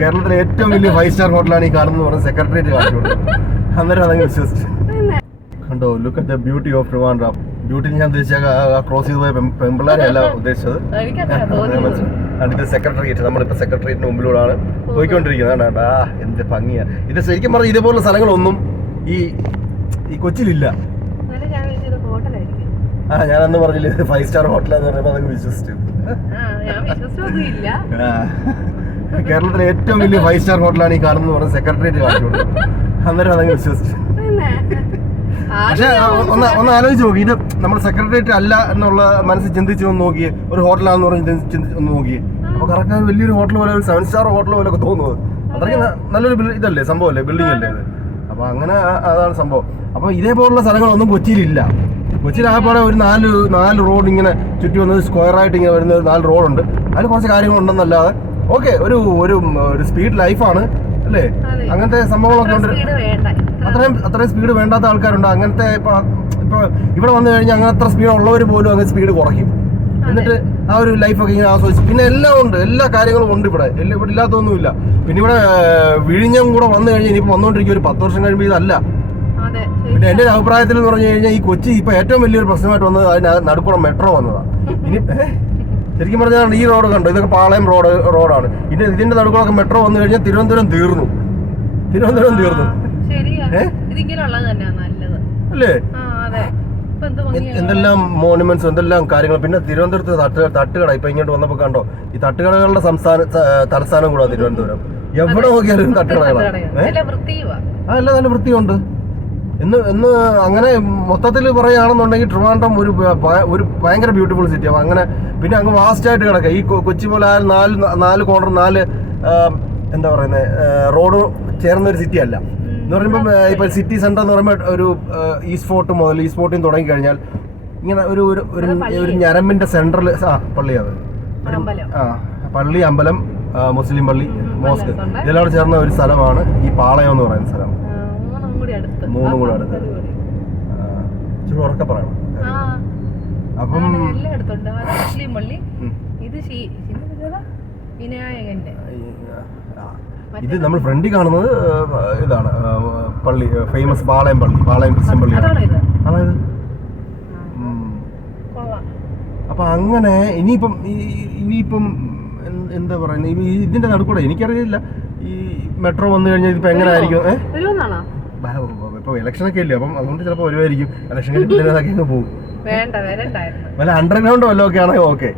കേരളത്തിലെ ഏറ്റവും വലിയ 5-സ്റ്റാർ ഹോട്ടലാണ് ഈ കാണുന്നത് പറഞ്ഞ സെക്രട്ടേറിയറ്റ് കാണിച്ചു. അന്നേരം അതങ്ങ് വിശ്വസിച്ചു. കണ്ടോ, look at the beauty of Trivandrum. Beauty ഞാൻ ഉദ്ദേശിച്ച ക്രോസ് ചെയ്ത് പോയ പെമ്പിള്ളാരെ അല്ല ഉദ്ദേശിച്ചത്. ഇത് സെക്രട്ടേറിയറ്റ്, നമ്മളിപ്പോൾ സെക്രട്ടേറിയറ്റിന് മുമ്പിലൂടെയാണ് പോയിക്കൊണ്ടിരിക്കുന്നത്. എന്ത് ഭംഗിയാ ഇത്. ശരിക്കും പറഞ്ഞാൽ ഇതേപോലുള്ള സ്ഥലങ്ങളൊന്നും ഈ കൊച്ചിയിലില്ല. ഞാൻ അന്ന് പറഞ്ഞില്ലേ 5-സ്റ്റാർ ഹോട്ടലാന്ന് പറഞ്ഞപ്പോൾ അതങ്ങ് വിശ്വസിച്ചു. കേരളത്തിലെ ഏറ്റവും വലിയ 5-സ്റ്റാർ ഹോട്ടലാണ് ഈ കാണുന്നത് പറഞ്ഞ സെക്രട്ടേറിയറ്റ് കാണിച്ചു. അന്നേരം അതങ്ങ് വിശ്വസിച്ചു. പക്ഷെ ഒന്ന് ആലോചിച്ച് നോക്കി, ഇത് നമ്മുടെ സെക്രട്ടേറിയറ്റ് അല്ല എന്നുള്ള മനസ്സിൽ ചിന്തിച്ച് ഒന്ന് നോക്കിയേ. ഒരു ഹോട്ടലാണെന്ന് പറഞ്ഞ് ഒന്ന് നോക്കിയേ. അപ്പൊ കറക്റ്റ് വലിയൊരു ഹോട്ടൽ പോലെ, ഒരു 7-സ്റ്റാർ ഹോട്ടൽ പോലെ ഒക്കെ തോന്നുന്നത്. അത്രയ്ക്ക് നല്ലൊരു ഇതല്ലേ, സംഭവമല്ലേ, ബിൽഡിംഗ് അല്ലേ അത്. അപ്പൊ അങ്ങനെ അതാണ് സംഭവം. അപ്പൊ ഇതേപോലുള്ള സ്ഥലങ്ങളൊന്നും കൊച്ചിയിലില്ല. കൊച്ചിയിൽ ആകെപ്പാടെ ഒരു നാല് റോഡ് ഇങ്ങനെ ചുറ്റി വന്നത് സ്ക്വയറായിട്ട് ഇങ്ങനെ വരുന്ന 4 റോഡുണ്ട്. അതിൽ കുറച്ച് കാര്യങ്ങളുണ്ടെന്നല്ലാതെ ഓക്കെ, ഒരു സ്പീഡ് ലൈഫാണ് അല്ലേ, അങ്ങനത്തെ സംഭവങ്ങളൊക്കെ ഉണ്ട്. അത്രയും സ്പീഡ് വേണ്ടാത്ത ആൾക്കാരുണ്ട്. അങ്ങനത്തെ ഇപ്പൊ ഇവിടെ വന്നു കഴിഞ്ഞാൽ അങ്ങനത്തെ സ്പീഡ് ഉള്ളവർ പോലും അങ്ങനെ സ്പീഡ് കുറയ്ക്കും. എന്നിട്ട് ആ ഒരു ലൈഫൊക്കെ ഇങ്ങനെ ആസ്വദിച്ച്, പിന്നെ എല്ലാം ഉണ്ട്, എല്ലാ കാര്യങ്ങളും ഉണ്ട് ഇവിടെ ഇല്ലാത്തൊന്നുമില്ല. പിന്നെ ഇവിടെ വിഴിഞ്ഞം കൂടെ വന്നു കഴിഞ്ഞാൽ ഇനിയിപ്പോൾ വന്നുകൊണ്ടിരിക്കും ഒരു 10 വർഷം കഴിയുമ്പോൾ ഇതല്ല. പിന്നെ എൻ്റെ ഒരു അഭിപ്രായത്തിൽ എന്ന് പറഞ്ഞു കഴിഞ്ഞാൽ ഈ കൊച്ചി ഇപ്പൊ ഏറ്റവും വലിയൊരു പ്രശ്നമായിട്ട് വന്നത് അതിന് നടുക്കുളം മെട്രോ വന്നതാണ്. ഇനി ശരിക്കും പറഞ്ഞാൽ ഈ റോഡ് കണ്ടോ, ഇതൊക്കെ പാളയം റോഡാണ്. ഇതിന്റെ നടുക്കുളമൊക്കെ മെട്രോ വന്നു കഴിഞ്ഞാൽ തിരുവനന്തപുരം തീർന്നു. അല്ലേ? എന്തെല്ലാം മോണുമെന്റ്സ്, എന്തെല്ലാം കാര്യങ്ങൾ. പിന്നെ തിരുവനന്തപുരത്ത് തട്ടുകട ഇപ്പൊ ഇങ്ങോട്ട് വന്നപ്പോ കണ്ടോ, ഈ തട്ടുകടകളുടെ തലസ്ഥാനം കൂടാ തിരുവനന്തപുരം. എവിടെ നോക്കിയാലും തട്ടുകടകളാണ്. എല്ലാം നല്ല വൃത്തിയുണ്ട്. എന്ന് അങ്ങനെ മൊത്തത്തിൽ പറയുകയാണെന്നുണ്ടെങ്കിൽ ട്രിവാൻഡ്രം ഒരു ഭയങ്കര ബ്യൂട്ടിഫുൾ സിറ്റി. അപ്പൊ അങ്ങനെ പിന്നെ അങ്ങ് വാസ്റ്റ് ആയിട്ട് കിടക്കുക. ഈ കൊച്ചി പോലെ 4 കോർണർ 4 എന്താ പറയുന്നത് റോഡ് ചേർന്ന ഒരു സിറ്റി അല്ല എന്ന് പറയുമ്പോൾ. ഇപ്പൊ സിറ്റി സെന്റർ എന്ന് പറയുമ്പോൾ ഒരു ഈസ്റ്റ് ഫോർട്ട് മുതൽ ഈസ്റ്റ് ഫോർട്ടിൽ തുടങ്ങി കഴിഞ്ഞാൽ ഇങ്ങനെ ഒരു ഞരമ്പിന്റെ സെന്ററിൽ പള്ളി, അത് പള്ളി, അമ്പലം, മുസ്ലിം പള്ളി, മോസ്ക് ഇതെല്ലാം കൂടെ ചേർന്ന ഒരു സ്ഥലമാണ് ഈ പാളയം എന്ന് പറയുന്ന സ്ഥലം. 3 കൂടെ അടുത്ത്. ഇച്ചിരി ഉറക്കെ പറയണം. അപ്പം ഇത് നമ്മൾ ഫ്രണ്ടിൽ കാണുന്നത് ഇതാണ് പള്ളി, ഫേമസ് പാളയം ക്രിസ്ത്യൻ പള്ളി. അതായത് അപ്പൊ അങ്ങനെ ഇനിയിപ്പം എന്താ പറയുന്നത്, ഇതിന്റെ നടുക്കൂടെ എനിക്കറിയില്ല ഈ മെട്രോ വന്നു കഴിഞ്ഞാൽ ഇതിപ്പോ എങ്ങനെ ആയിരിക്കും. ഇപ്പൊ ഇലക്ഷനൊക്കെ ഇല്ലേ, അപ്പം അതുകൊണ്ട് ചിലപ്പോൾ വരുമായിരിക്കും. ഇലക്ഷൻ കഴിഞ്ഞ് പോകും. വല്ല അണ്ടർഗ്രൗണ്ട് വല്ലതും ഒക്കെ ആണെങ്കിൽ ഓക്കെ.